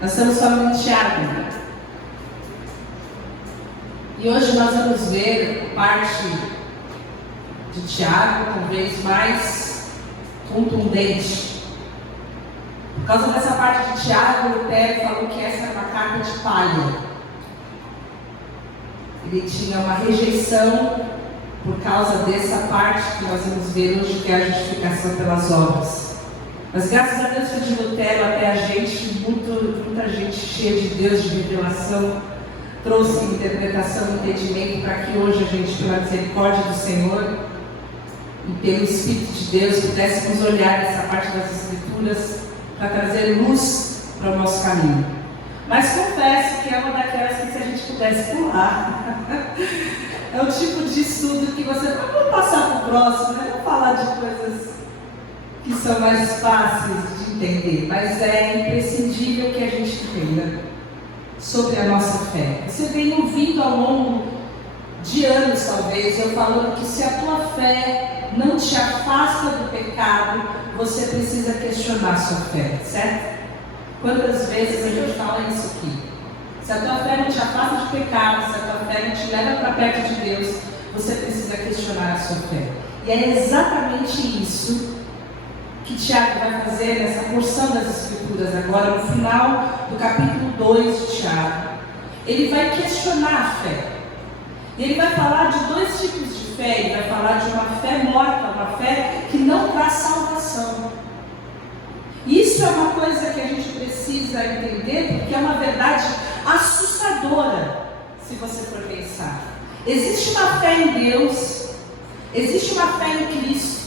Nós estamos falando de Tiago. E hoje nós vamos ver parte de Tiago, talvez mais contundente. Por causa dessa parte de Tiago, Lutero falou que essa era uma carta de palha. Ele tinha uma rejeição por causa dessa parte que nós vamos ver hoje, que é a justificação pelas obras. Mas graças a Deus foi de Lutero até a gente, muita gente cheia de Deus, de revelação, trouxe interpretação, entendimento, para que hoje a gente, pela misericórdia do Senhor e pelo Espírito de Deus, pudéssemos olhar essa parte das Escrituras para trazer luz para o nosso caminho. Mas confesso que é uma daquelas que, se a gente pudesse pular, é o tipo de estudo que você não vai passar para o próximo, né? Não falar de coisas que são mais fáceis de entender, mas é imprescindível que a gente entenda sobre a nossa fé. Você vem ouvindo ao longo de anos, talvez, eu falando que se a tua fé não te afasta do pecado, você precisa questionar a sua fé, certo? Quantas vezes a gente fala isso aqui? Se a tua fé não te afasta de pecado, se a tua fé não te leva para perto de Deus, você precisa questionar a sua fé. E é exatamente isso que Tiago vai fazer nessa porção das Escrituras agora, no final do capítulo 2 de Tiago. Ele vai questionar a fé. E ele vai falar de dois tipos de fé. Ele vai falar de uma fé morta, uma fé que não traz salvação. Isso é uma coisa que a gente precisa entender, porque é uma verdade assustadora, se você for pensar. Existe uma fé em Deus, existe uma fé em Cristo,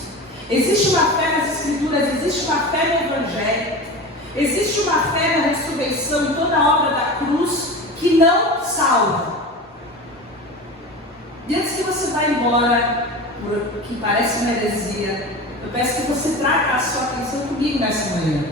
existe uma fé nas Escrituras, existe uma fé no Evangelho, existe uma fé na ressurreição, em toda a obra da cruz, que não salva. E antes que você vá embora, por que parece uma heresia, eu peço que você traga a sua atenção comigo nessa manhã,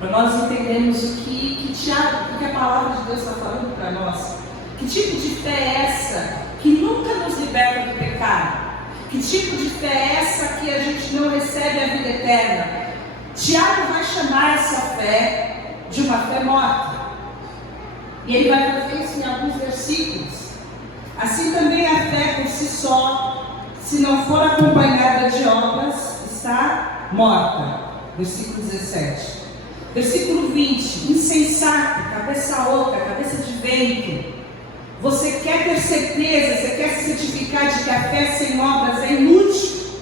para nós entendermos o que Tiago, o que a palavra de Deus está falando para nós. Que tipo de fé é essa que nunca nos liberta do pecado? Que tipo de fé é essa que a gente não recebe a vida eterna? Tiago vai chamar essa fé de uma fé morta. E ele vai fazer isso em alguns versículos. Assim também a fé por si só, se não for acompanhada de obras, está morta. Versículo 17. Versículo 20. Insensato, cabeça oca, cabeça de vento. Você quer ter certeza, você quer se certificar de que a fé sem obras é inútil.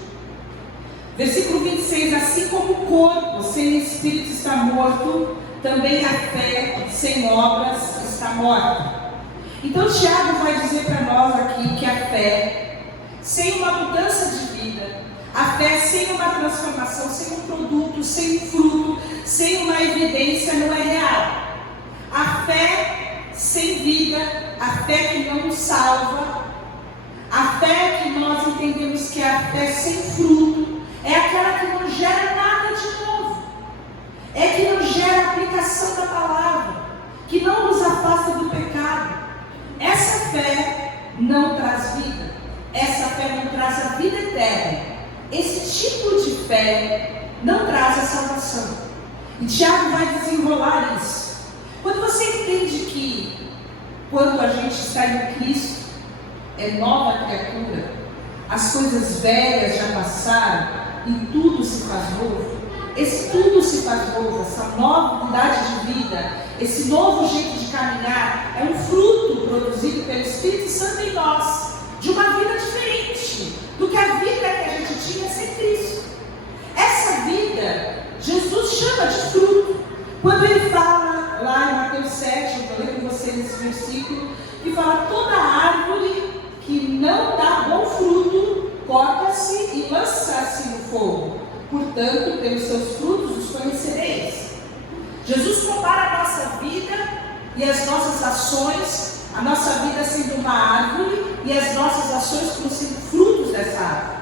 Versículo 26. Assim como o corpo sem espírito está morto, também a fé sem obras está morta. Então Tiago vai dizer para nós aqui que a fé sem uma mudança de vida, a fé sem uma transformação, sem um produto, sem um fruto, sem uma evidência, não é real. A fé sem vida, a fé que não nos salva, a fé que nós entendemos que é a fé sem fruto, é aquela que não gera nada de novo, é que não gera a aplicação da palavra, que não nos afasta do pecado. Essa fé não traz vida, essa fé não traz a vida eterna. Esse tipo de fé não traz a salvação. E Tiago vai desenrolar isso. Quando você entende que quando a gente está em Cristo, é nova criatura, as coisas velhas já passaram e tudo se faz novo. Esse tudo se faz novo, essa novidade de vida, esse novo jeito de caminhar, é um fruto produzido pelo Espírito Santo em nós, de uma vida diferente do que a vida que a gente tinha sem Cristo. Essa vida, Jesus chama de fruto. Quando ele fala lá em Mateus 7, eu vou ler com vocês esse versículo, que fala: toda árvore que não dá bom fruto, corta-se e lança-se no fogo. Portanto, pelos seus frutos os conhecereis. Jesus compara a nossa vida e as nossas ações, a nossa vida sendo uma árvore e as nossas ações como sendo frutos dessa árvore.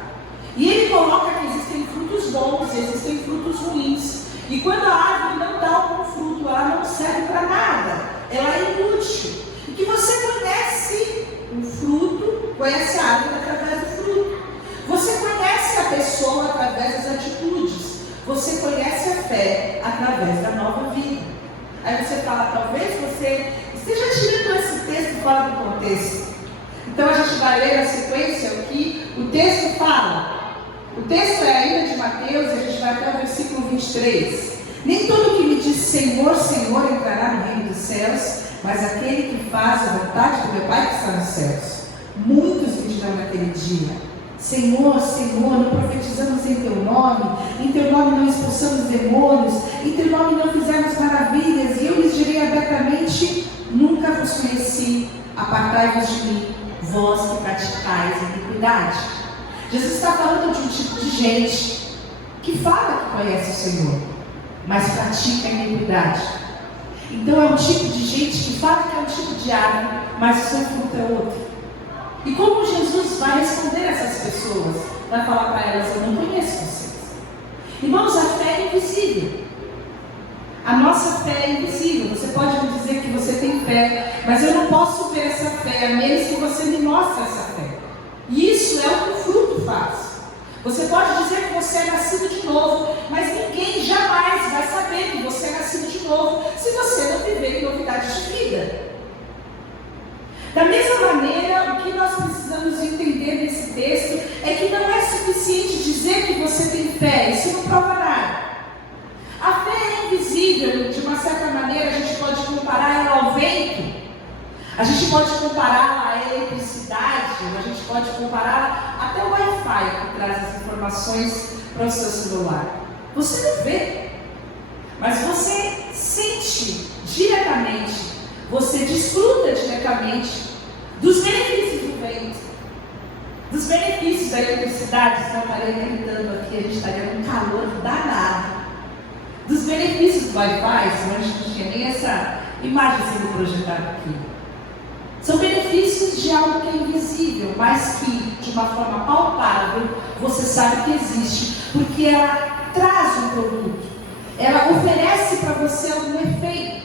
E ele coloca que existem frutos bons e existem frutos ruins. E quando a árvore não dá algum fruto, ela não serve para nada, ela é inútil. E que você conhece o fruto, conhece a árvore através do fruto. Você conhece a pessoa através das atitudes. Você conhece a fé através da nova vida. Aí você fala, talvez você esteja tirando esse texto fora do contexto. Então a gente vai ler na sequência o que o texto fala. O texto é ainda de Mateus, e a gente vai até o versículo 23. Nem todo que me diz Senhor, Senhor entrará no reino dos céus, mas aquele que faz a vontade do meu Pai que está nos céus. Muitos me dirão naquele dia: Senhor, Senhor, não profetizamos em teu nome não expulsamos demônios, em teu nome não fizemos maravilhas. E eu lhes direi abertamente: nunca vos conheci, apartai-vos de mim, vós que praticais a iniquidade. Jesus está falando de um tipo de gente que fala que conhece o Senhor, mas pratica a iniquidade. Então é um tipo de gente que fala que é um tipo de árvore, mas o seu fruto é outro. E como Jesus vai responder a essas pessoas? Vai falar para elas: eu não conheço vocês. Irmãos, a fé é invisível. A nossa fé é invisível. Você pode me dizer que você tem fé, mas eu não posso ver essa fé, a menos que você me mostre essa fé. E isso é o que o fruto faz. Você pode dizer que você é nascido de novo, mas ninguém jamais vai saber que você é nascido de novo se você não viver em novidade de vida. Da mesma maneira, o que nós precisamos entender nesse texto é que não é suficiente dizer que você tem fé, isso não prova nada. A fé é invisível, de uma certa maneira a gente pode comparar ela ao vento, a gente pode comparar à eletricidade, a gente pode comparar até o Wi-Fi que traz as informações para o seu celular. Você não vê, mas você sente diretamente. Você desfruta diretamente dos benefícios do vento, dos benefícios da eletricidade. Se eu estaria gritando aqui, a gente estaria num calor danado. Dos benefícios do Wi-Fi, senão a gente não tinha nem essa imagem sendo projetada aqui. São benefícios de algo que é invisível, mas que, de uma forma palpável, você sabe que existe, porque ela traz um produto, ela oferece para você algum efeito.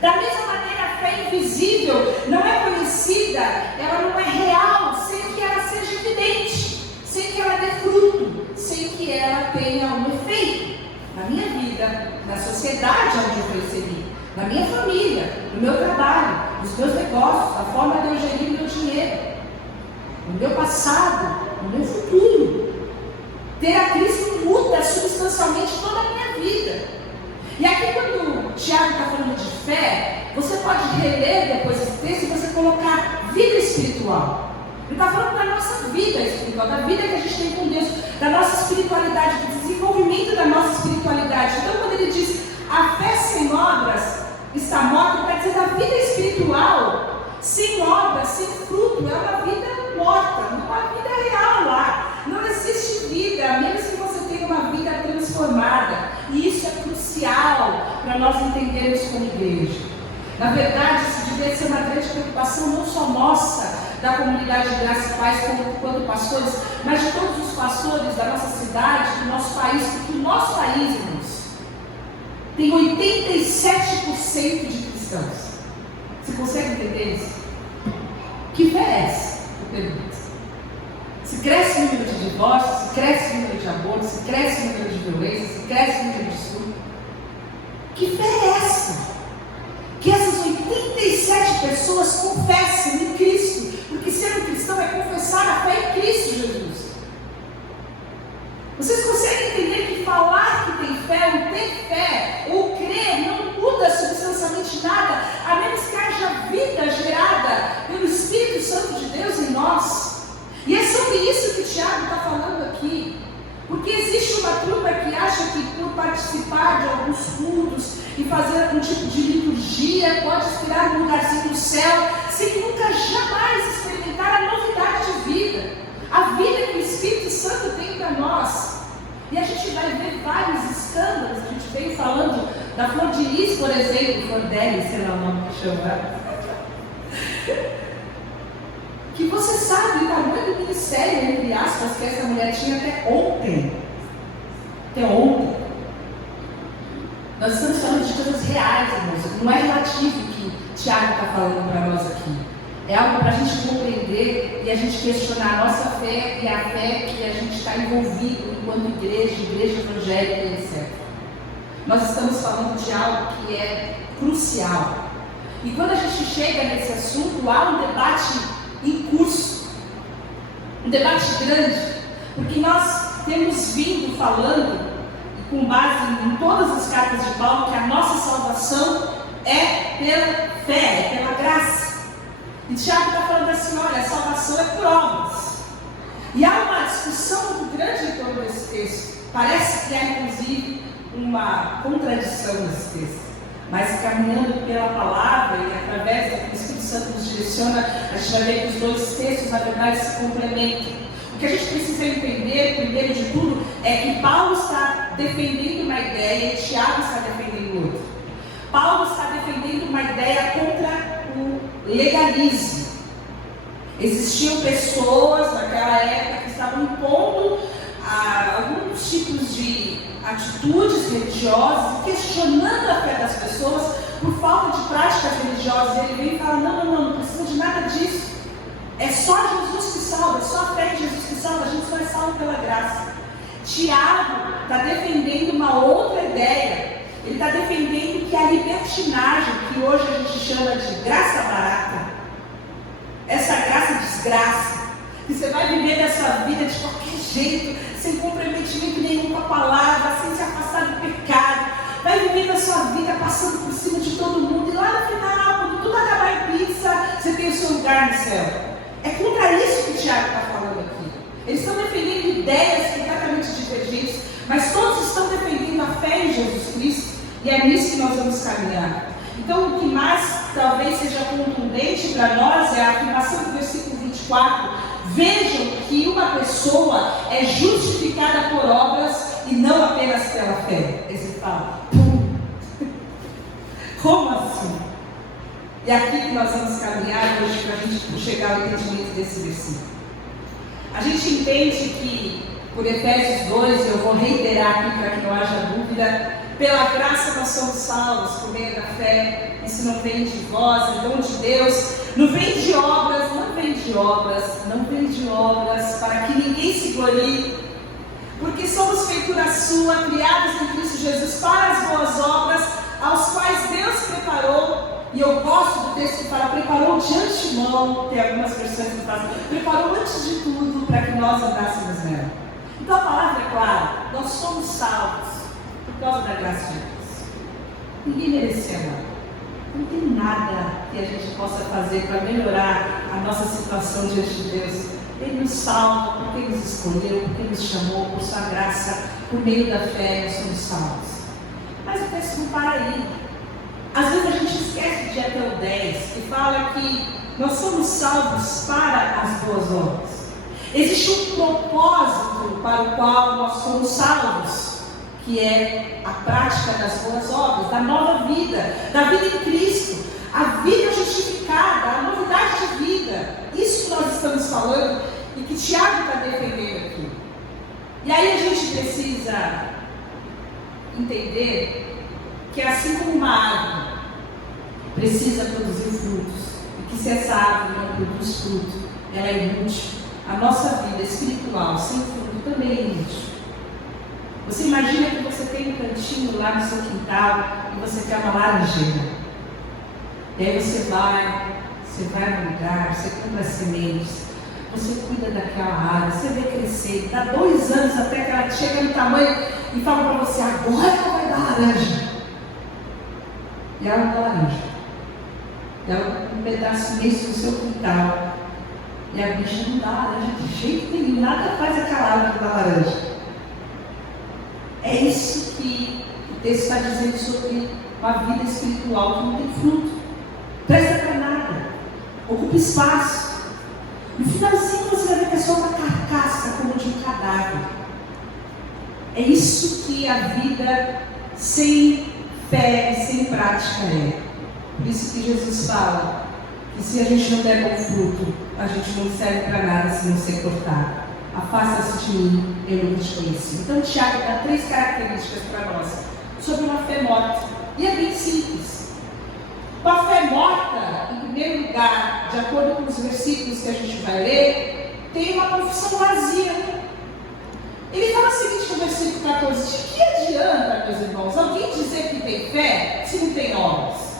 Da mesma maneira, a fé invisível não é conhecida, ela não é real, sem que ela seja evidente, sem que ela dê fruto, sem que ela tenha um efeito na minha vida, na sociedade onde eu estou inserido, na minha família, no meu trabalho, nos meus negócios, a forma de eu gerir meu dinheiro, no meu passado, no meu futuro. Ter a Cristo muda substancialmente toda a minha vida. E aqui, quando o Tiago está falando de fé, você pode reler depois esse texto e você colocar vida espiritual. Ele está falando da nossa vida espiritual, da vida que a gente tem com Deus, da nossa espiritualidade, do desenvolvimento da nossa espiritualidade. Então, quando ele diz a fé sem obras está morta, ele está dizendo a vida espiritual sem obras, sem fruto, é uma vida morta, não é uma vida real lá. Não existe vida, a menos que você tenha uma vida transformada. E isso é crucial para nós entendermos como igreja. Na verdade, isso devia ser uma grande preocupação não só nossa, da comunidade de Graça e Paz, quanto pastores, mas de todos os pastores da nossa cidade, do nosso país, porque o nosso país, irmãos, tem 87% de cristãos. Você consegue entender isso? Que fé é essa? Eu pergunto. Se cresce o número de divórcios, se cresce o número de abortos, se cresce o número de violência, se cresce o número de estupro. Que fé é essa? Que essas 87 pessoas confessem em Cristo, porque ser um cristão é confessar a fé em Cristo Jesus. Vocês conseguem entender que falar que tem fé, ou ter fé, ou crer, não muda substancialmente nada, a menos que haja vida gerada pelo Espírito Santo de Deus em nós? E é sobre isso que o Tiago está falando aqui. Porque existe uma turma que acha que por participar de alguns cultos e fazer algum tipo de liturgia pode aspirar um lugarzinho no céu, sem nunca jamais experimentar a novidade de vida, a vida que o Espírito Santo tem para nós. E a gente vai ver vários escândalos. A gente veio falando da Flor de Lis, por exemplo, Flor Delis, sei lá o nome que chama. Que você sabe o tamanho do ministério, entre aspas, que essa mulher tinha até ontem. Até ontem. Nós estamos falando de coisas reais, irmãos. Não é relativo o que Tiago está falando para nós aqui. É algo para a gente compreender e a gente questionar a nossa fé e a fé que a gente está envolvido enquanto igreja evangélica, etc. Nós estamos falando de algo que é crucial. E quando a gente chega nesse assunto, há um debate em curso, um debate grande, porque nós temos vindo falando, com base em todas as cartas de Paulo, que a nossa salvação é pela fé, é pela graça. E Tiago está falando assim, olha, a salvação é por obras. E há uma discussão muito grande em torno desse texto. Parece que há, inclusive, uma contradição nesse texto. Mas caminhando pela palavra e através do que o Espírito Santo nos direciona, a gente vai ver que os dois textos, na verdade, se complementam. O que a gente precisa entender, primeiro de tudo, é que Paulo está defendendo uma ideia e Tiago está defendendo outra. Paulo está defendendo uma ideia contra o legalismo. Existiam pessoas naquela época que estavam impondo alguns tipos de atitudes religiosas, questionando a fé das pessoas por falta de práticas religiosas. Ele vem e fala, não precisa de nada disso. É só Jesus que salva, é só a fé de Jesus que salva, a gente só é salvo pela graça. Tiago está defendendo uma outra ideia. Ele está defendendo que a libertinagem, que hoje a gente chama de graça barata, essa graça desgraça, que você vai viver dessa vida de qualquer jeito, sem comprometimento nenhum com a palavra, sem se afastar do pecado, vai viver a sua vida passando por cima de todo mundo, e lá no final, quando tudo acabar em pizza, você tem o seu lugar no céu. É contra isso que o Tiago está falando aqui. Eles estão defendendo ideias completamente divergentes, mas todos estão defendendo a fé em Jesus Cristo, e é nisso que nós vamos caminhar. Então, o que mais talvez seja contundente para nós é a afirmação do versículo 24. Vejam que uma pessoa é justificada por obras e não apenas pela fé. Aí você fala, como assim? E aqui que nós vamos caminhar hoje para a gente chegar ao entendimento desse versículo. A gente entende que, por Efésios 2, eu vou reiterar aqui para que não haja dúvida, pela graça nós somos salvos por meio da fé. Isso não vem de vós, é dom de Deus. Não vem de obras, não vem de obras, não vem de obras, para que ninguém se glorie. Porque somos feitura sua, criados em Cristo Jesus para as boas obras, aos quais Deus preparou. E eu gosto do texto que fala, preparou de antemão, tem algumas versões que falam, preparou antes de tudo para que nós andássemos nela. Então a palavra é clara, nós somos salvos por causa da graça de Deus. Ninguém merecia nada. Não tem nada que a gente possa fazer para melhorar a nossa situação diante de Deus. Ele nos salva porque Ele nos escolheu, porque Ele nos chamou, por sua graça, por meio da fé, nós somos salvos. Mas o texto não para aí. Às vezes a gente esquece de ir até o 10, que fala que nós somos salvos para as boas obras. Existe um propósito para o qual nós somos salvos, que é a prática das boas obras, da nova vida, da vida em Cristo, a vida justificada, a novidade de vida. Isso que nós estamos falando e que Tiago está defendendo aqui. E aí a gente precisa entender que assim como uma árvore precisa produzir frutos, e que se essa árvore não produz fruto, ela é inútil, a nossa vida espiritual sem fruto também é inútil. Você imagina que você tem um cantinho lá no seu quintal e você quer uma laranjeira. E aí você vai no lugar, você compra sementes, você cuida daquela área, você vê crescer, dá 2 anos até que ela chega no tamanho e fala para você, agora ela vai dar laranja. E ela não dá laranja. Ela um pedaço imenso do seu quintal. E a bicha não dá laranja de jeito nenhum, nada faz aquela árvore da laranja. É isso que o texto está dizendo sobre uma vida espiritual que não tem fruto. Presta para nada. Ocupa espaço. No finalzinho você vai ver que é só uma carcaça como de um cadáver. É isso que a vida sem fé e sem prática é. Por isso que Jesus fala que se a gente não der bom fruto, a gente não serve para nada se não ser cortado. Afasta-se de mim, eu não te conheci. Então Tiago dá 3 características para nós sobre uma fé morta. E é bem simples. Com a fé morta, em primeiro lugar, de acordo com os versículos que a gente vai ler, tem uma confissão vazia. Ele fala o seguinte no versículo 14: de que adianta, meus irmãos, alguém dizer que tem fé se não tem obras?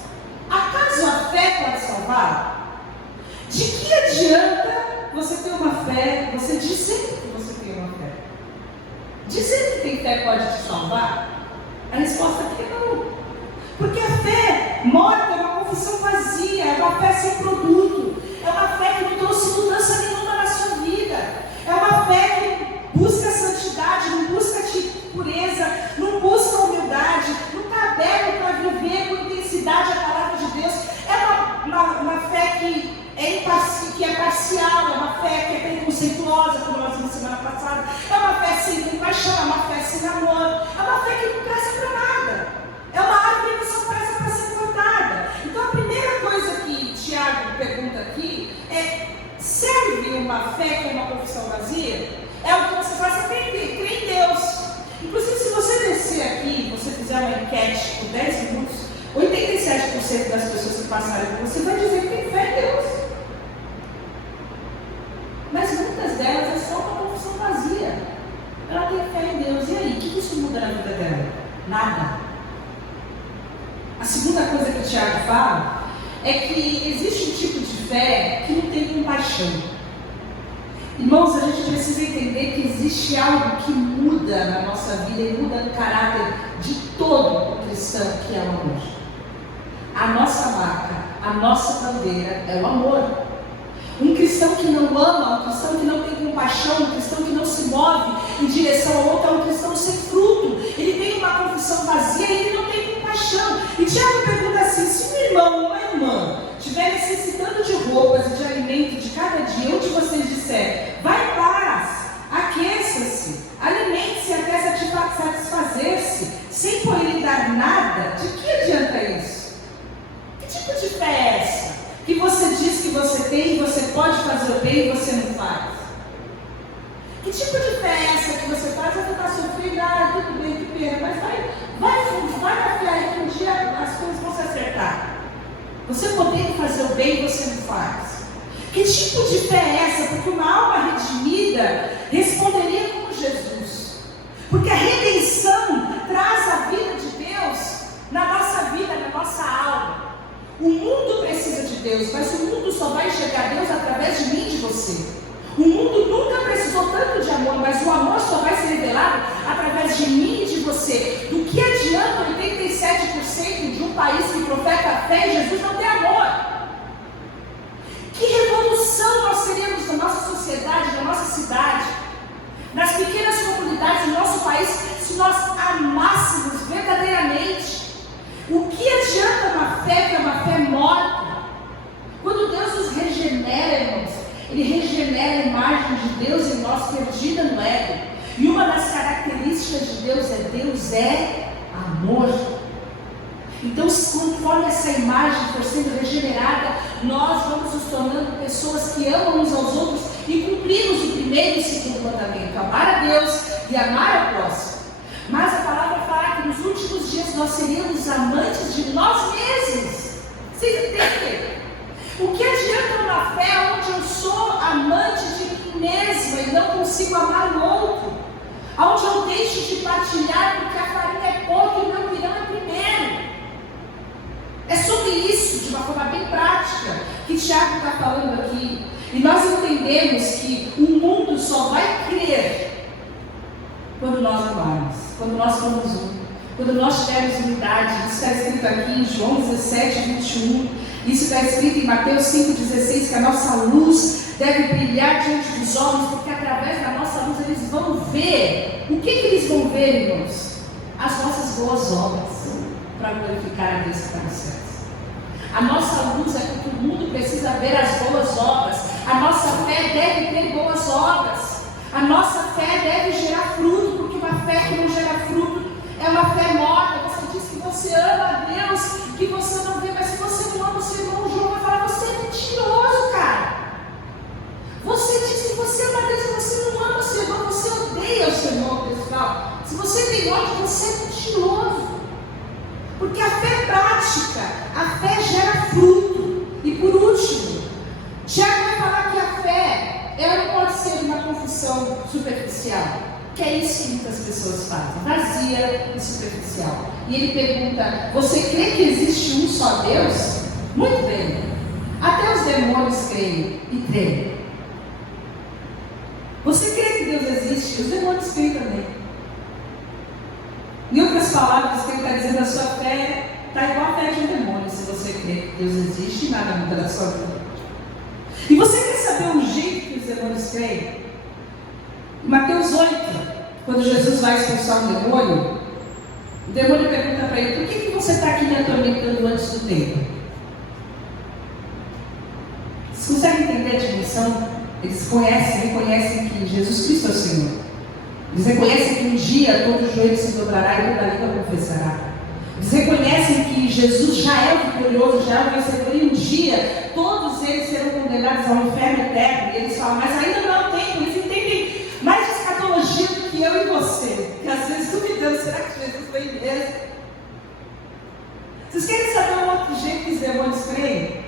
fé pode salvar? De que adianta você ter uma fé, você dizer que você tem uma fé? Dizer que tem fé pode te salvar? A resposta aqui é não. Porque a fé morta é uma confissão vazia, é uma fé sem produto, é uma fé que não trouxe mudança nenhuma na sua vida, é uma fé que busca santidade, não busca pureza, não busca humildade, não está aberto para viver com intensidade a palavra de Deus. É uma fé que é parcial, é uma fé que é preconceituosa, como nós vimos semana passada, é uma fé sem compaixão, é uma fé sem amor, é uma fé que não presta para nada, é uma árvore que só presta para ser cortada. Então a primeira coisa que Tiago pergunta aqui é: serve uma fé que é uma confissão vazia? É o que você faça crer em Deus. Inclusive, se você descer aqui, você fizer uma enquete por 10 minutos, 87% das pessoas que passarem por você vai dizer que tem fé em Deus. Mas muitas delas é só uma confissão vazia. Ela tem fé em Deus. E aí, o que isso muda na vida dela? Nada. A segunda coisa que o Tiago fala é que existe um tipo de fé que não tem compaixão. Irmãos, a gente precisa entender que existe algo que muda na nossa vida e muda no caráter de todo o cristão, que é o amor. A nossa marca, a nossa bandeira é o amor. Um cristão que não ama, um cristão que não tem compaixão, um cristão que não se move em direção ao outro, é um cristão sem fruto. Ele tem uma confissão vazia e ele não tem compaixão. E Tiago pergunta assim: se um irmão ou uma irmã estiver necessitando de roupas e de alimento de cada dia, onde vocês disser, vai em paz, aqueça-se, alimente-se até satisfazer-se, sem poder lhe dar nada, de que adianta isso? Que tipo de fé é essa? Que você diz que você tem, você pode fazer o bem e você não faz? Que tipo de fé é essa que você faz? Você está sofrendo, tudo bem, que pena, mas vai confiar aí que um dia as coisas vão se acertar. Você podendo fazer o bem, você não faz. Que tipo de fé é essa? Porque uma alma redimida responderia como Jesus. Porque a redenção traz a vida de Deus na nossa vida, na nossa alma. O mundo precisa de Deus, mas o mundo só vai enxergar Deus através de mim e de você. O mundo nunca precisou tanto de amor, mas o amor só vai ser revelado através de mim e de você. Do que adianta 87% de um país que profeta a fé em Jesus não ter amor? Que revolução nós teríamos na nossa sociedade, na nossa cidade, nas pequenas comunidades do nosso país, se nós amássemos verdadeiramente? O que adianta uma fé que é uma fé morta? Quando Deus nos regenera, irmãos, Ele regenera a imagem de Deus em nós perdida no ego. E uma das características de Deus é amor. Então, conforme essa imagem for sendo regenerada, nós vamos nos tornando pessoas que amam uns aos outros e cumprimos o primeiro e o segundo mandamento: amar a Deus e amar ao próximo. Mas a palavra fala que nos últimos dias nós seríamos amantes de nós mesmos. Vocês entendem? O que adianta uma fé onde eu sou amante de mim mesma e não consigo amar o outro? Onde eu deixo de partilhar porque a farinha é pouca e o meu pirão é primeiro? É sobre isso, de uma forma bem prática, que Tiago está falando aqui. E nós entendemos que o mundo só vai crer quando nós amarmos, quando nós formos um, quando nós tivermos unidade. Isso está escrito aqui em João 17, 21. Isso está escrito em Mateus 5,16, que a nossa luz deve brilhar diante dos homens, porque através da nossa luz eles vão ver. O que eles vão ver, irmãos? As nossas boas obras, para glorificar a Deus que está nos céus. A nossa luz é porque o mundo precisa ver as boas obras. A nossa fé deve ter boas obras. A nossa fé deve gerar fruto, porque uma fé que não gera fruto é uma fé morta. Você diz que você ama a Deus, que você não vê, mas se você não ama o seu irmão, João vai falar: você é mentiroso, cara. Você diz que você ama a Deus e você não ama o seu irmão, você odeia o seu irmão, pessoal. Se você tem ódio, você é mentiroso. Porque a fé prática, a fé gera fruto. E por último, Tiago vai falar que a fé, ela não pode ser uma confissão superficial, que é isso que muitas pessoas fazem, vazia e superficial. E ele pergunta: você crê que existe um só Deus? Muito bem. Até os demônios creem e tremem. Você crê que Deus existe? Os demônios creem também. Em outras palavras, o que ele está dizendo, a sua fé está igual a fé de um demônio, se você crê que Deus existe e nada muda na sua vida. E você quer saber o jeito que os demônios creem? Em Mateus 8, quando Jesus vai expulsar um demônio, o demônio pergunta para ele: por que você está aqui me atormentando antes do tempo? Vocês conseguem entender a dimensão? Eles reconhecem que Jesus Cristo é o Senhor. Eles reconhecem que um dia todo joelho se dobrará e toda língua confessará. Eles reconhecem que Jesus já é o vitorioso, já é o vencedor, e um dia todos eles serão condenados ao inferno eterno. E eles falam: mas ainda não é o tempo. Eles entendem mais de escatologia do que eu e você, que às vezes duvidando, será que Jesus vem mesmo? Vocês querem saber um outro jeito que os demônios creem?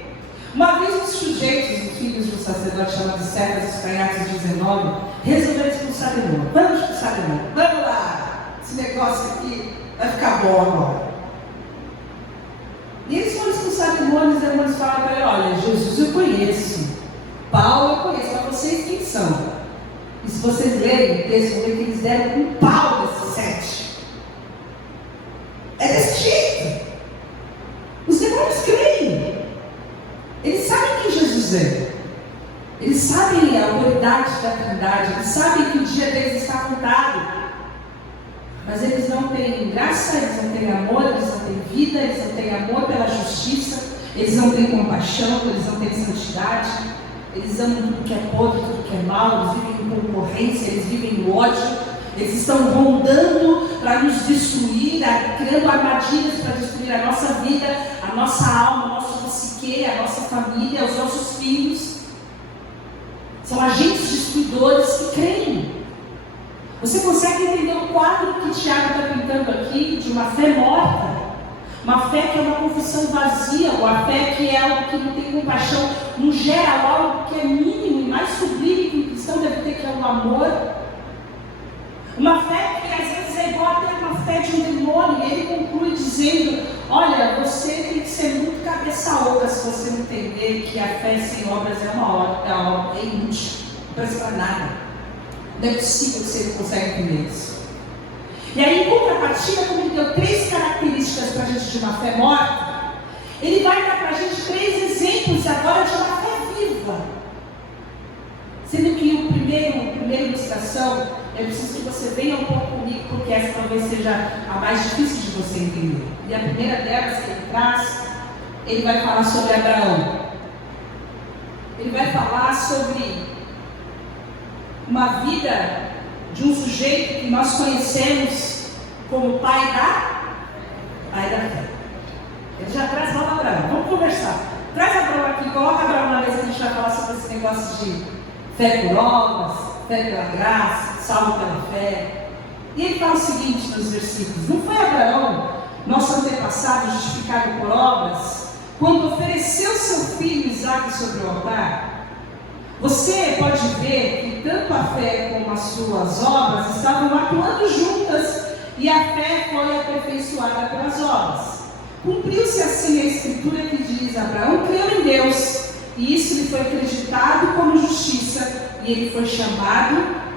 Uma vez os sujeitos, os filhos do sacerdote chamado Cefas, os canhatos 19, resolveram expulsar demônio. Vamos expulsar demônio, vamos lá, esse negócio aqui vai ficar bom agora. E eles foram expulsar demônios, os demônios falaram para ele: olha, Jesus eu conheço, Paulo eu conheço, mas vocês quem são? E se vocês lerem o texto, vão ver que eles deram um pau desses 7. É desse jeito. Os demônios creem. Eles sabem quem Jesus é. Eles sabem a autoridade da Trindade. Eles sabem que o dia deles está contado. Mas eles não têm graça, eles não têm amor, eles não têm vida, eles não têm amor pela justiça, eles não têm compaixão, eles não têm santidade. Eles amam tudo que é podre, tudo que é mal, eles vivem em concorrência, eles vivem no ódio. Eles estão rondando para nos destruir, criando armadilhas para destruir a nossa vida, a nossa alma, o nosso psique, a nossa família, os nossos filhos. São agentes destruidores que creem. Você consegue entender o quadro que Tiago está pintando aqui de uma fé morta? Uma fé que é uma confissão vazia, uma fé que é algo que não tem compaixão, não gera algo que é mínimo e mais sublime que um cristão deve ter, que é o amor. Uma fé que às vezes é igual a ter uma fé de um demônio. E ele conclui dizendo: olha, você tem que ser muito cabeça oca se você não entender que a fé sem obras é é inútil, não presta para nada. Não é possível que você consiga entender isso. E aí, em contrapartida, como ele deu 3 características para a gente de uma fé morta, ele vai dar para a gente 3 exemplos agora de uma fé viva. Sendo que a primeira ilustração, eu preciso que você venha um pouco comigo, porque essa talvez seja a mais difícil de você entender. E a primeira delas que ele traz, ele vai falar sobre Abraão. Ele vai falar sobre uma vida de um sujeito que nós conhecemos como pai da fé. Ele já traz lá Abraão. Vamos conversar. Traz Abraão aqui, coloca Abraão na mesa, a gente vai falar sobre esse negócio de fé por obras, fé pela graça, salvo pela fé. E ele fala o seguinte nos versículos: não foi Abraão, nosso antepassado, justificado por obras, quando ofereceu seu filho Isaque sobre o altar? Você pode ver que tanto a fé como as suas obras estavam atuando juntas, e a fé foi aperfeiçoada pelas obras. Cumpriu-se assim a escritura que diz: Abraão creu em Deus, e isso lhe foi acreditado como justiça, e ele foi chamado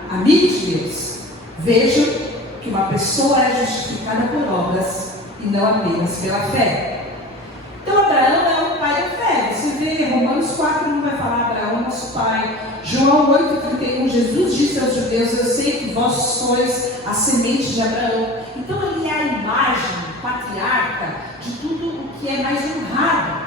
amigo de Deus. Vejam que uma pessoa é justificada por obras e não apenas pela fé. Então Abraão é o pai da fé. Você vê Romanos 4:1 vai falar: Abraão é nosso pai. João 8:31, Jesus disse aos judeus: eu sei que vós sois a semente de Abraão. Então ele é a imagem, patriarca de tudo o que é mais honrado,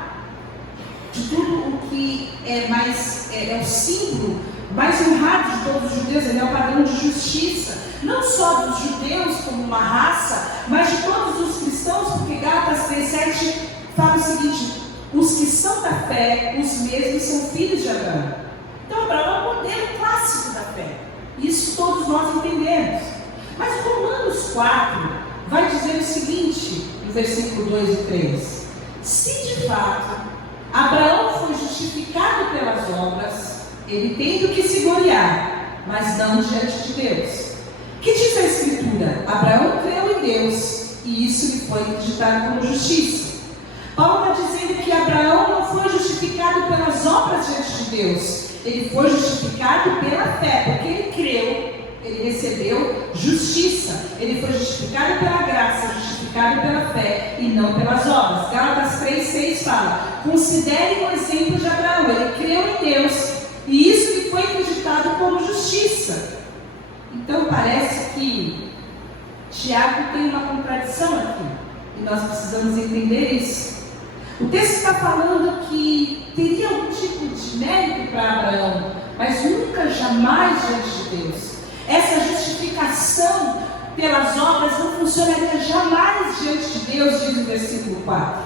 de tudo o que é mais, é o símbolo mais honrado de todos os judeus. Ele é o padrão de justiça, não só dos judeus como uma raça, mas de todos os cristãos, porque Gálatas 3:7 fala o seguinte: os que são da fé, os mesmos são filhos de Abraão. Então Abraão é o modelo clássico da fé, isso todos nós entendemos. Mas Romanos 4 vai dizer o seguinte, no versículo 2 e 3: se de fato Abraão foi justificado pelas obras, ele tem do que se gloriar, mas não diante de Deus. Que diz a Escritura? Abraão creu em Deus, e isso lhe foi acreditado como justiça. Paulo está dizendo que Abraão não foi justificado pela pelas obras diante de Deus. Ele foi justificado pela fé, porque ele creu, ele recebeu justiça. Ele foi justificado pela graça, justificado pela fé e não pelas obras. Gálatas 3:6 fala: considerem o exemplo de Abraão. Ele creu em Deus e isso lhe foi acreditado como justiça. Então parece que Tiago tem uma contradição aqui e nós precisamos entender isso. O texto está falando que teria algum tipo de mérito para Abraão, mas nunca, jamais diante de Deus. Essa justificação pelas obras não funcionaria jamais diante de Deus, diz o versículo 4.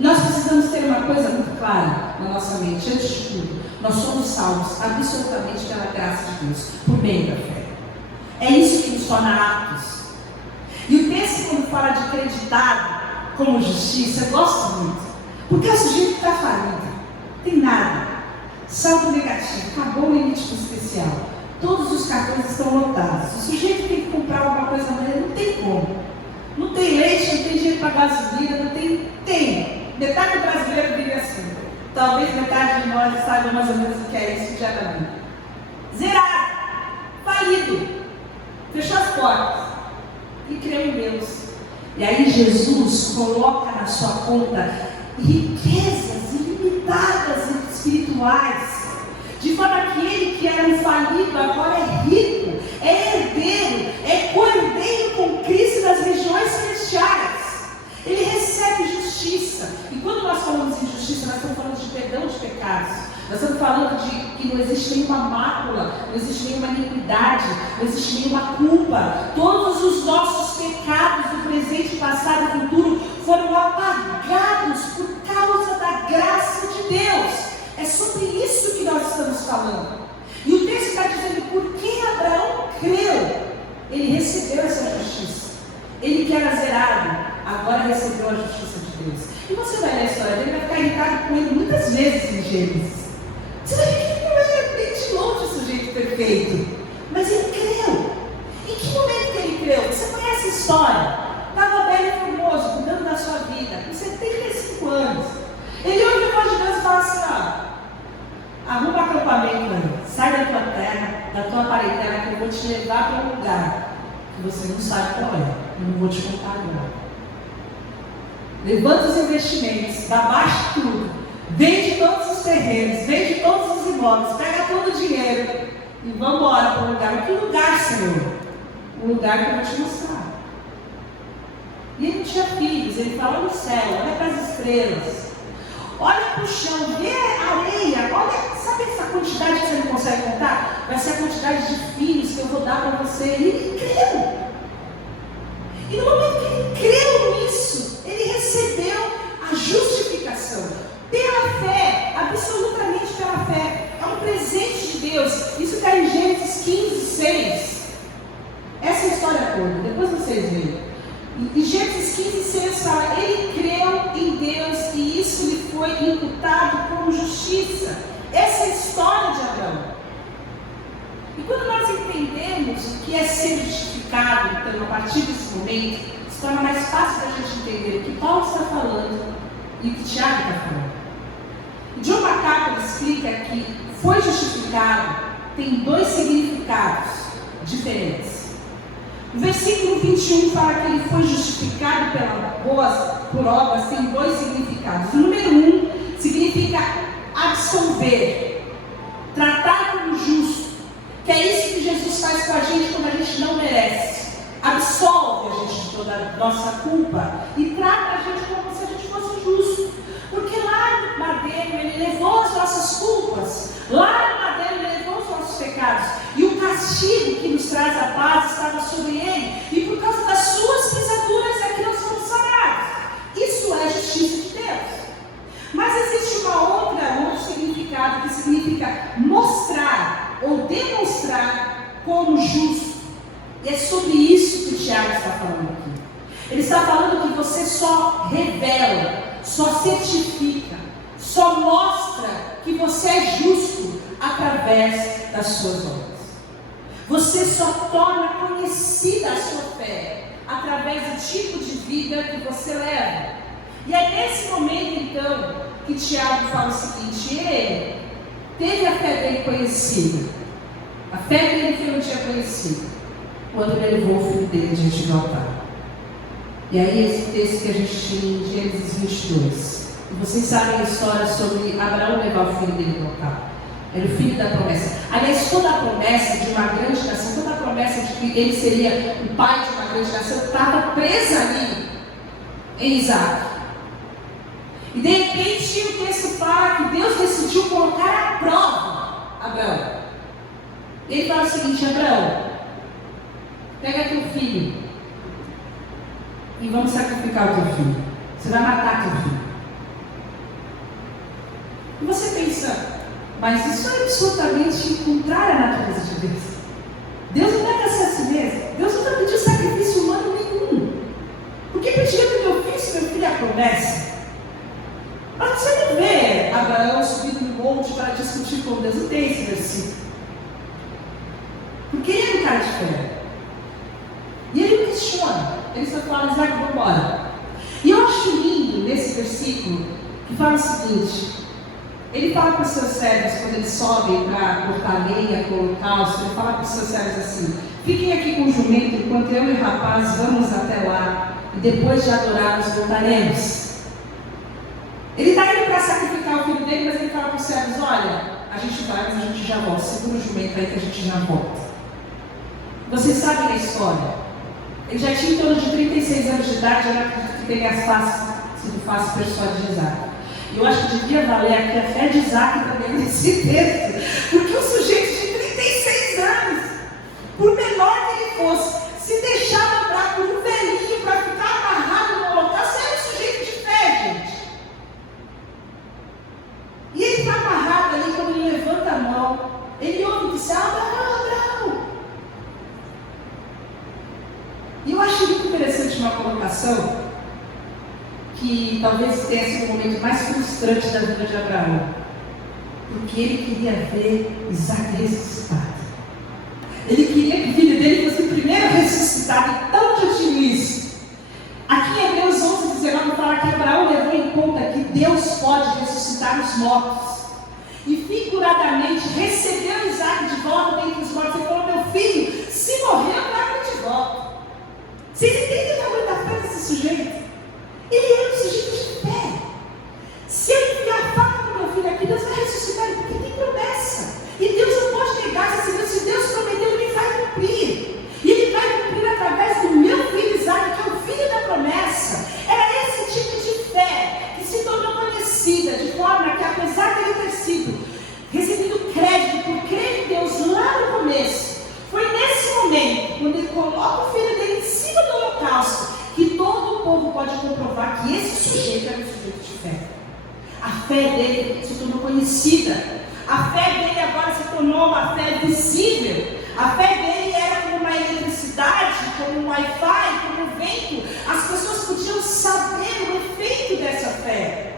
Nós precisamos ter uma coisa muito clara na nossa mente, antes de tudo: nós somos salvos absolutamente pela graça de Deus, por meio da fé. É isso que nos torna aptos. E o texto, quando fala de acreditado como justiça, eu gosto muito, porque o sujeito está falido, tem nada, saldo negativo, acabou o limite especial, todos os cartões estão lotados, o sujeito tem que comprar alguma coisa amanhã, não tem como, não tem leite, não tem dinheiro para gasolina, não tem, metade do brasileiro vive assim, talvez metade de nós saiba mais ou menos o que é isso diariamente. Zerado, falido, fechou as portas e creu em Deus. E aí Jesus coloca na sua conta riquezas ilimitadas espirituais, de forma que ele, que era um falido, agora é rico, é herdeiro, é co-herdeiro com Cristo das regiões celestiais. Ele recebe justiça. E quando nós falamos em justiça, nós estamos falando de perdão de pecados. Nós estamos falando de que não existe nenhuma mácula, não existe nenhuma iniquidade, não existe nenhuma culpa. Todos os nossos pecados do presente, passado e futuro foram apagados por causa da graça de Deus. É sobre isso que nós estamos falando. E o texto está dizendo: porque Abraão creu, ele recebeu essa justiça. Ele que era zerado, agora recebeu a justiça de Deus. E você vai ler a história dele, vai ficar irritado com ele muitas vezes em Gênesis. Você vai ver que ele não é bem de longe o sujeito perfeito, mas ele creu. Em que momento que ele creu? Você conhece a história? Estava belo e formoso, cuidando da sua vida, com 75 anos. Ele ouve a voz de Deus e fala assim: arruma acampamento aí, sai da tua terra, da tua parentela, que eu vou te levar para um lugar que você não sabe qual é, eu não vou te contar agora. Levanta os investimentos, dá baixo tudo, vende todos os terrenos, vende todos os imóveis, pega todo o dinheiro e vamos embora para um lugar. Que lugar, Senhor? Um lugar que eu vou te mostrar. E ele não tinha filhos, ele fala: olha o céu, olha para as estrelas, olha para o chão, vê a areia, olha, sabe essa quantidade que você não consegue contar? Vai ser a quantidade de filhos que eu vou dar para você. E ele creu. E no momento que ele creu nisso, ele recebeu a justificação pela fé, absolutamente pela fé. É um presente de Deus. Isso está em Gênesis 15:6. Essa é a história toda, depois vocês veem. E Gênesis 15:6 fala: ele creu em Deus e isso lhe foi imputado como justiça. Essa é a história de Abraão. E quando nós entendemos o que é ser justificado, então, a partir desse momento, se torna mais fácil da gente entender o que Paulo está falando e o que Tiago está falando. John MacArthur explica que foi justificado tem dois significados diferentes. O versículo 21 fala que ele foi justificado por obras, tem dois significados. O número 1 significa absolver, tratar como justo, que é isso que Jesus faz com a gente quando a gente não merece. Absolve a gente de toda a nossa culpa e trata a gente como se a gente fosse justo. Porque lá no madeiro ele levou as nossas culpas, lá no madeiro ele levou os nossos pecados, e o castigo que nos traz a paz estava sobre ele, e por causa das suas pisaduras é que nós somos sanados. Isso é justiça de Deus. Mas existe outro significado que significa mostrar ou demonstrar como justo. E é sobre isso que o Tiago está falando aqui. Ele está falando que você só revela, só certifica, só mostra que você é justo através das suas obras. Você só torna conhecida a sua fé através do tipo de vida que você leva. E é nesse momento, então, que Tiago fala o seguinte: ele teve a fé dele conhecida, a fé dele que ele não tinha conhecido, quando ele levou o filho dele diante do altar. E aí esse texto que a gente tinha em Gênesis 22. E vocês sabem a história sobre Abraão levar o filho dele no altar. Era o filho da promessa. Aliás, toda a promessa de uma grande nação, toda a promessa de que ele seria o pai de uma grande nação, estava presa ali em Isaac. E de repente o texto fala que Deus decidiu colocar à prova Abraão. Ele fala o seguinte: Abraão, pega teu filho e vamos sacrificar o teu filho. Você vai matar teu filho. E você pensa, mas isso é absolutamente contrário à natureza de Deus. Deus não vai ser assim mesmo. Deus nunca pediu sacrifício humano nenhum. Por que pediria do meu filho se meu filho é a promessa? Mas você não vê Abraão subindo no monte para discutir com Deus. Não tem esse versículo. Porque ele é um cara de fé. E ele não questiona. Ele só fala: Isaac, vamos embora. E eu acho lindo nesse versículo que fala o seguinte: ele fala para os seus servos, quando eles sobem para cortar lenha, com o holocausto, ele fala para os seus servos assim: fiquem aqui com o jumento enquanto eu e o rapaz vamos até lá, e depois de adorarmos voltaremos. Ele está indo para sacrificar o filho dele, mas ele fala para os servos: olha, a gente vai, mas a gente já volta, segura o jumento aí que a gente já volta. Vocês sabem a história. Ele já tinha em torno de 36 anos de idade, eu acredito que teria sido fácil persuadir Isaac. E eu acho que devia valer aqui a fé de Isaac também nesse texto, porque o sujeito de 36 anos, por menor que ele fosse, se deixava andar por um velhinho para ficar amarrado no holocausto. Era um sujeito de fé, gente. E ele está amarrado ali, quando ele levanta a mão, ele ouve que diz: Abraão, Abraão. E eu acho muito interessante uma colocação que talvez tenha sido o momento mais frustrante da vida de Abraão, porque ele queria ver Isaac ressuscitado. Ele queria que o filho dele fosse o primeiro ressuscitado. Então já tinha isso. Aqui em Hebreus 11:19 fala que Abraão levou em conta que Deus pode ressuscitar os mortos, e figuradamente recebeu Isaac de volta dentre os mortos. Ele falou: meu filho, se morrer, eu trago de volta. Vocês entendem o tamanho da fé desse sujeito? Ele era um sujeito de fé. Se eu enfiar a faca no meu filho aqui, Deus vai ressuscitar ele, porque tem promessa. E Deus não pode negar esse Deus. Se Deus prometeu, Ele vai cumprir. E Ele vai cumprir através do meu filho Isaac, que é o filho da promessa. Era esse tipo de fé que se tornou conhecida, de forma que, apesar de ele ter sido recebido crédito por crer em Deus lá no começo, foi nesse momento, quando ele coloca o filho dele em cima do holocausto, que todo o povo pode comprovar que esse sujeito era um sujeito de fé. A fé dele se tornou conhecida. A fé dele agora se tornou uma fé visível. A fé dele era como uma eletricidade, como um Wi-Fi, como um vento. As pessoas podiam saber o efeito dessa fé.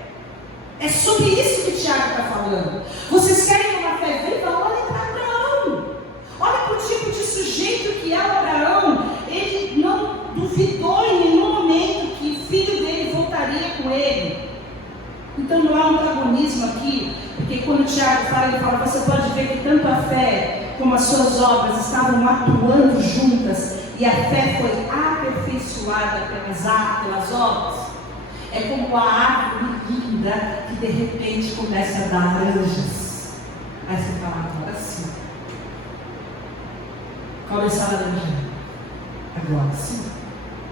É sobre isso que Tiago está falando. Vocês querem uma fé viva? Olhem para Abraão. Olha para o tipo de sujeito que é o Abraão. Ele não duvidou em nenhum momento que o filho dele voltaria com ele. Então não há antagonismo aqui, porque quando Tiago fala, ele fala: você pode ver que tanto a fé como as suas obras estavam atuando juntas, e a fé foi aperfeiçoada pelas obras. É como a árvore linda que de repente começa a dar laranjas. Aí você fala: agora sim. Começar a laranja. Agora sim.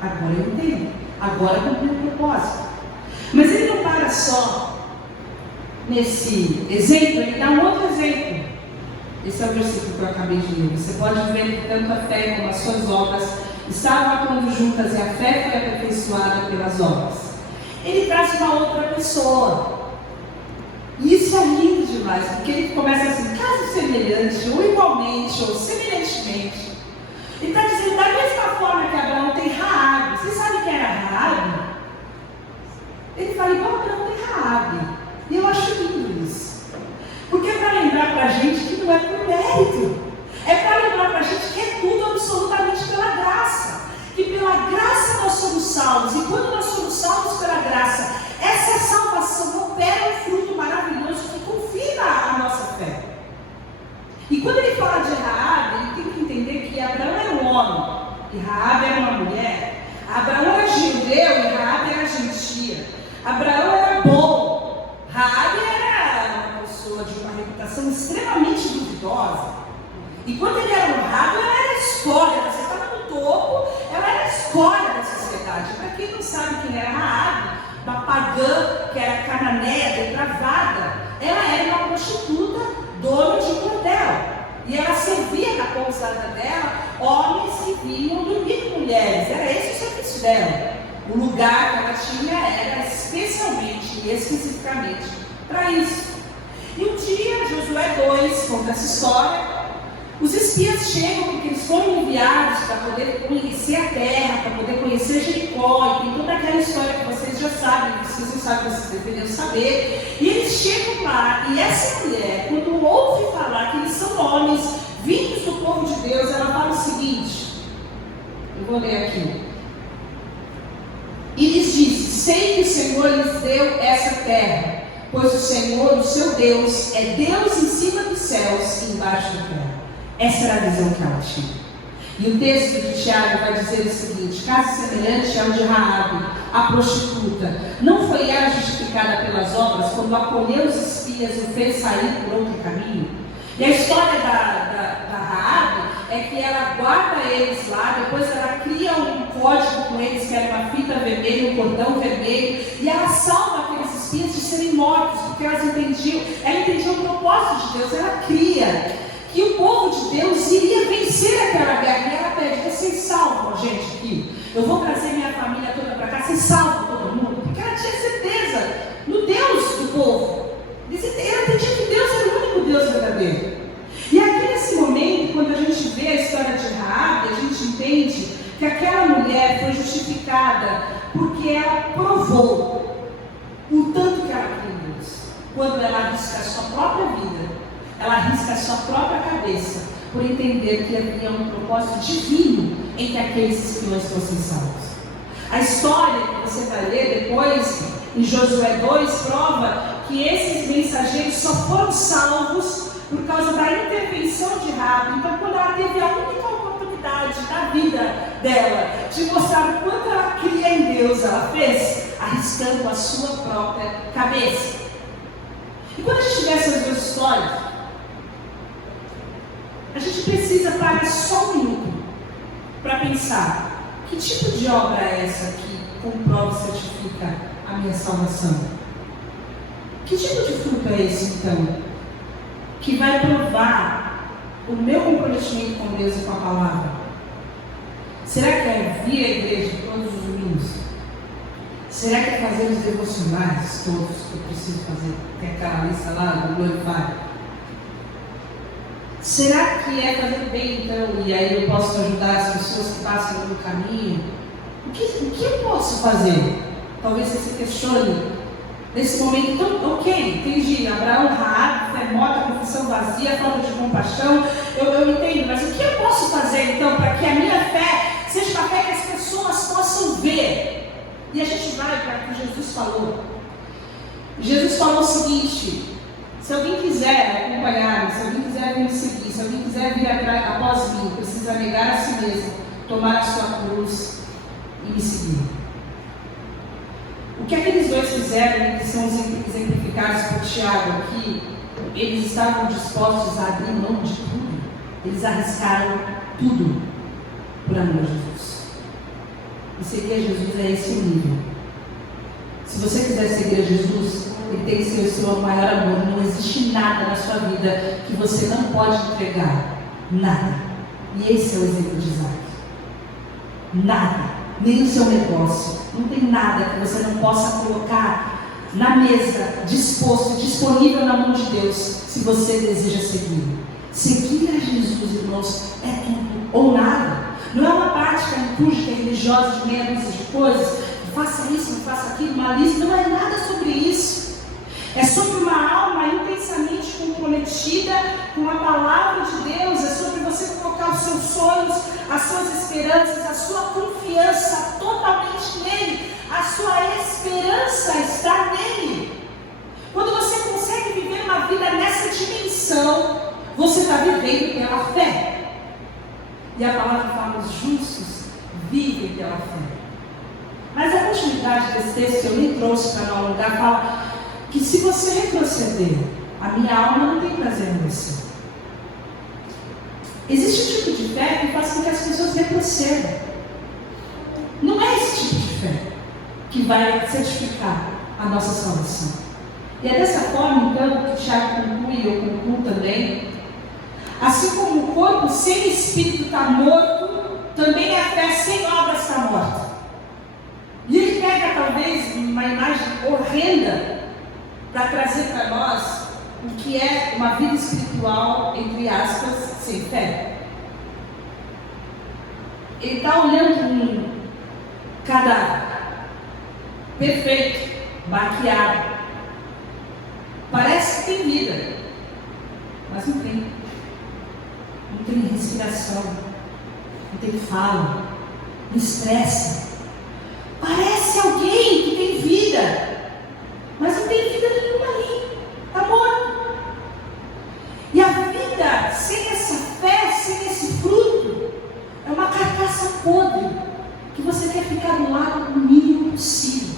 Agora eu entendo. Agora eu cumpri o propósito. Mas ele não para só nesse exemplo, ele dá um outro exemplo. Esse é o versículo que eu acabei de ler. Você pode ver que tanto a fé como as suas obras estavam atuando juntas, e a fé foi aperfeiçoada pelas obras. Ele traz uma outra pessoa. E isso é lindo demais, porque ele começa assim: caso semelhante, ou igualmente, ou semelhantemente. Ele está dizendo, da mesma forma que Abraão tem Raabe. Vocês sabem quem era Raabe? Ele fala igual Abraão tem Raabe. E eu acho lindo isso. Porque é para lembrar para a gente que não é por mérito. É para lembrar para a gente que é tudo absolutamente pela graça. Que pela graça nós somos salvos. E quando nós somos salvos pela graça, Abraão era bom, Raabe era uma pessoa de uma reputação extremamente duvidosa. E quando ele era honrado, ela era a escória, você estava no topo, ela era a escória da sociedade. Para quem não sabe quem era Raabe, uma pagã que era cananeia, depravada, ela era uma prostituta, dona de um bordel. E ela servia na pousada dela homens que vinham dormir com mulheres. Era esse o serviço dela. O lugar que ela tinha era especialmente e especificamente para isso. E um dia, Josué 2 conta essa história. Os espias chegam porque eles foram enviados para poder conhecer a terra, para poder conhecer Jericó, e tem toda aquela história que vocês já sabem, que vocês não sabem, vocês deveriam saber. E eles chegam lá, e essa mulher, quando ouve falar que eles são homens vindos do povo de Deus, ela fala o seguinte, eu vou ler aqui. E lhes disse: sei que o Senhor lhes deu essa terra, pois o Senhor, o seu Deus, é Deus em cima dos céus e embaixo da terra. Essa era a visão que ela tinha. E o texto de Tiago vai dizer o seguinte: caso semelhante ao de Raabe, a prostituta, não foi ela justificada pelas obras quando acolheu os espias e o fez sair por outro caminho? E a história da Raabe é que ela guarda eles lá, depois ela cria um código com eles, que era uma fita vermelha, um cordão vermelho, e ela salva aqueles espias de serem mortos, porque ela entendia o propósito de Deus. Ela cria que o povo de Deus iria vencer aquela guerra, e ela pede: vocês salvam a gente aqui? Eu vou trazer minha família toda para cá, vocês salvam todo mundo? Porque ela tinha certeza no Deus do povo. Ela entendia que Deus era o único Deus verdadeiro. E aqui nesse momento, quando a gente vê a história de Raabe, a gente entende que aquela mulher foi justificada porque ela provou o tanto que ela cria em Deus. Quando ela arrisca a sua própria vida, ela arrisca a sua própria cabeça, por entender que havia um propósito divino em que aqueles espiões fossem salvos. A história que você vai ler depois, em Josué 2, prova que esses mensageiros só foram salvos por causa da intervenção de Raabe. Então, quando ela teve a única oportunidade da vida dela de mostrar o quanto ela cria em Deus, ela fez, arriscando a sua própria cabeça. E quando a gente vê essas duas histórias, a gente precisa parar só um minuto para pensar: que tipo de obra é essa que comprova e certifica a minha salvação? Que tipo de fruto é esse, então, que vai provar o meu comprometimento com Deus e com a palavra? Será que é vir à igreja todos os domingos? Será que é fazer os devocionais todos que eu preciso fazer? Tem aquela lista lá do Glorify. Será que é fazer bem, então, e aí eu posso ajudar as pessoas que passam pelo caminho? O que eu posso fazer? Talvez você se questione nesse momento. Então, ok, entendi. Abraão, Raabe, fé morta, confissão vazia, falta de compaixão. Eu entendo, mas o que eu posso fazer, então, para que a minha fé seja uma fé que as pessoas possam ver? E a gente vai para o que Jesus falou. Jesus falou o seguinte: se alguém quiser acompanhar-me, se alguém quiser me seguir, se alguém quiser vir após mim, precisa negar a si mesmo, tomar a sua cruz e me seguir. O que aqueles dois fizeram, que são exemplificados por Tiago aqui, eles estavam dispostos a abrir mão de tudo. Eles arriscaram tudo por amor a Jesus. E seguir a Jesus é esse o nível. Se você quiser seguir a Jesus, ele tem que ser o seu maior amor. Não existe nada na sua vida que você não pode entregar. Nada. E esse é o exemplo de Isaac. Nada. Nem o seu negócio. Não tem nada que você não possa colocar na mesa, disposto, disponível na mão de Deus, se você deseja seguir. Seguir a Jesus, irmãos, é tudo ou nada. Não é uma prática litúrgica religiosa de meia dúzia de coisas. Faça isso, não faça aquilo, uma lista. Não é nada sobre isso. É sobre uma alma intensamente comprometida com a palavra de Deus. É sobre você colocar os seus sonhos, as suas esperanças, a sua confiança totalmente nele. A sua esperança está nele. Quando você consegue viver uma vida nessa dimensão, você está vivendo pela fé. E a palavra fala: os justos vivem pela fé. Mas a última continuidade desse texto, que eu nem trouxe para não alongar, fala que se você retroceder, a minha alma não tem prazer em você. Existe um tipo de fé que faz com que as pessoas retrocedam. Não é esse tipo de fé que vai certificar a nossa salvação. E é dessa forma, então, que Tiago conclui, e eu concluo também. Assim como o corpo sem espírito está morto, também a fé sem obras está morta. E ele pega, talvez, uma imagem horrenda para trazer para nós o que é uma vida espiritual, entre aspas, sem fé. Ele está olhando um cadáver perfeito, baqueado. Parece que tem vida, mas não tem. Não tem respiração, não tem fala, não expressa. Parece alguém que tem vida, mas não tem vida nenhuma ali, está morto. E a vida sem essa fé, sem esse fruto, é uma carcaça podre, que você quer ficar do lado o mínimo possível.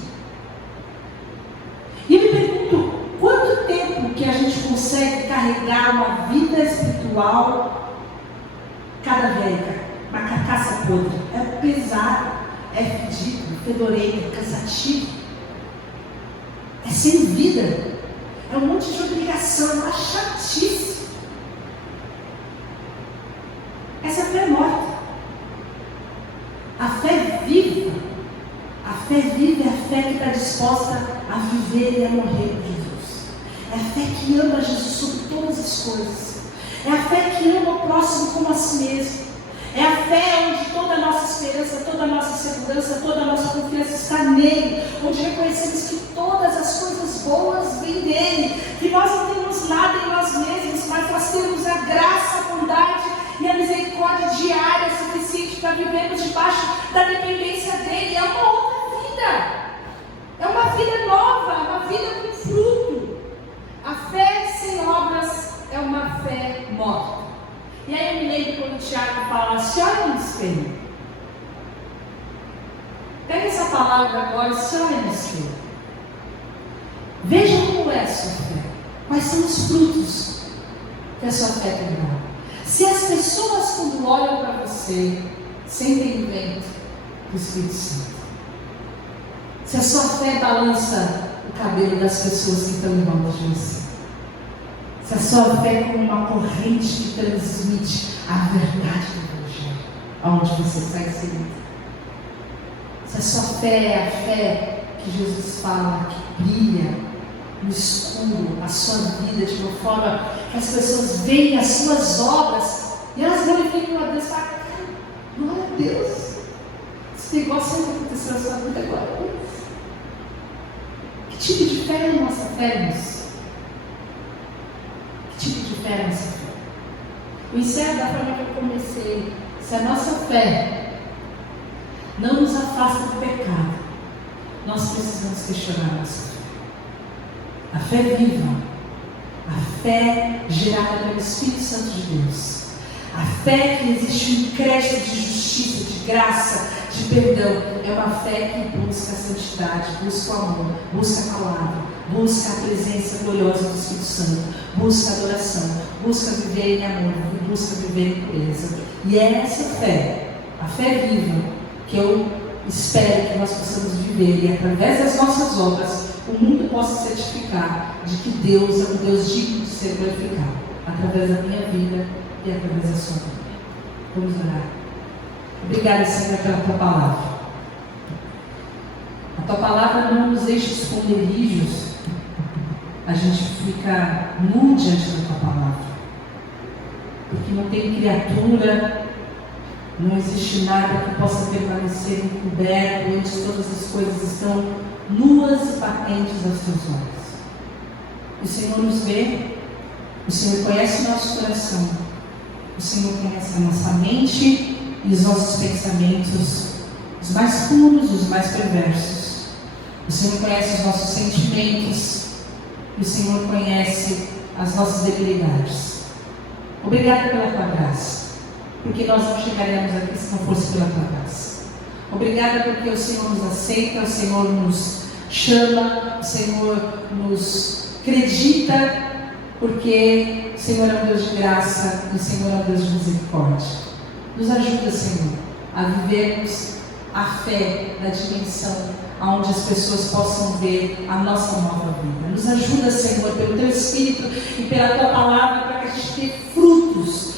E eu me pergunto, quanto tempo que a gente consegue carregar uma vida espiritual cada velha, uma carcaça podre? É pesado, é fedido, fedorento, é cansativo, é sem vida, é um monte de obrigação, é uma chatice. Essa fé é morta. A fé viva, a fé viva é a fé que está disposta a viver e a morrer por Jesus. É a fé que ama Jesus sobre todas as coisas. É a fé que ama o próximo como a si mesmo. É a fé onde toda a nossa esperança, toda a nossa segurança, toda a nossa confiança está nele. Onde reconhecemos que todas as coisas boas vêm dele. Que nós não temos nada em nós mesmos, mas nós temos a graça, a bondade e a misericórdia diária suficiente para vivermos debaixo da dependência dele. É uma outra vida. É uma vida nova, uma vida com fruto. A fé sem obras é uma fé morta. E aí eu me lembro quando o Tiago fala, se olha no espelho. Pega essa palavra agora e se olha no espelho. Veja como é a sua fé. Quais são os frutos que a sua fé tem dado. Se as pessoas, quando olham para você, sentem o vento do Espírito Santo. Se a sua fé balança o cabelo das pessoas que estão em volta de você. Se a sua fé é como uma corrente que transmite a verdade do Evangelho, aonde você está inserido. Se a sua fé é a fé que Jesus fala, que brilha no escuro, a sua vida, de uma forma que as pessoas veem as suas obras e elas glorificam a Deus e falam, glória a Deus, esse negócio sempre aconteceu na sua vida agora. Que tipo de fé é a nossa fé, irmãos? Que tipo de fé é a nossa fé? Eu encerro da forma que eu comecei. Se a nossa fé não nos afasta do pecado, nós precisamos questionar a nossa fé. A fé viva, a fé gerada pelo Espírito Santo de Deus, a fé que existe um crédito de justiça, de graça, de perdão, é uma fé que busca a santidade, busca o amor, busca a palavra, busca a presença gloriosa do Espírito Santo, busca a adoração, busca viver em amor, busca viver em pureza. E é essa fé, a fé viva, que eu espero que nós possamos viver e através das nossas obras o mundo possa certificar de que Deus é um Deus digno de ser glorificado através da minha vida e através da sua vida. Vamos orar. Obrigada, Senhor, pela tua palavra. A tua palavra não nos deixa esconderijos. A gente fica nu diante da tua palavra, porque não tem criatura, não existe nada que possa permanecer encoberto, onde todas as coisas estão nuas e patentes aos teus olhos. O Senhor nos vê, o Senhor conhece o nosso coração, o Senhor conhece a nossa mente e os nossos pensamentos, os mais puros, os mais perversos. O Senhor conhece os nossos sentimentos e o Senhor conhece as nossas debilidades. Obrigada pela tua graça, porque nós não chegaremos aqui se não fosse pela tua graça. Obrigada porque o Senhor nos aceita, o Senhor nos chama, o Senhor nos acredita, porque o Senhor é um Deus de graça e o Senhor é um Deus de misericórdia. Nos ajuda, Senhor, a vivermos a fé na dimensão onde as pessoas possam ver a nossa nova vida. Nos ajuda, Senhor, pelo Teu Espírito e pela Tua Palavra, para que a gente tenha frutos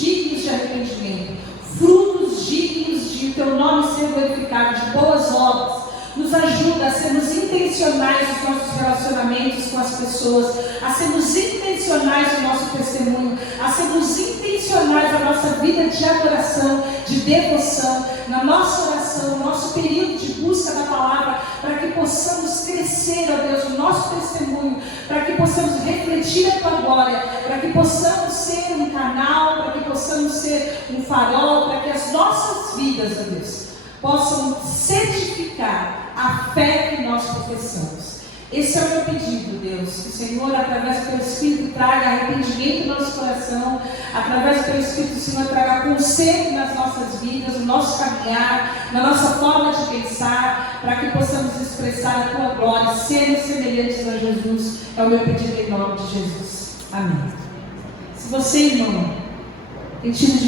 dignos de arrependimento, frutos dignos de Teu nome ser glorificado, de boas obras. Nos ajuda a sermos intencionais nos nossos relacionamentos com as pessoas, a sermos intencionais no nosso testemunho, a sermos intencionais na nossa vida de adoração, de devoção, na nossa oração, no nosso período de busca da palavra, para que possamos crescer, ó Deus, no nosso testemunho, para que possamos refletir a Tua glória, para que possamos ser um canal, para que possamos ser um farol, para que as nossas vidas, ó Deus, possam certificar a fé que nós professamos. Esse é o meu pedido, Deus, que o Senhor, através do Teu Espírito, traga arrependimento no nosso coração, através do Teu Espírito, o Senhor traga conserto nas nossas vidas, no nosso caminhar, na nossa forma de pensar, para que possamos expressar a Tua glória, sermos semelhantes a Jesus. É o meu pedido em nome de Jesus. Amém. Se você, irmão, tem tido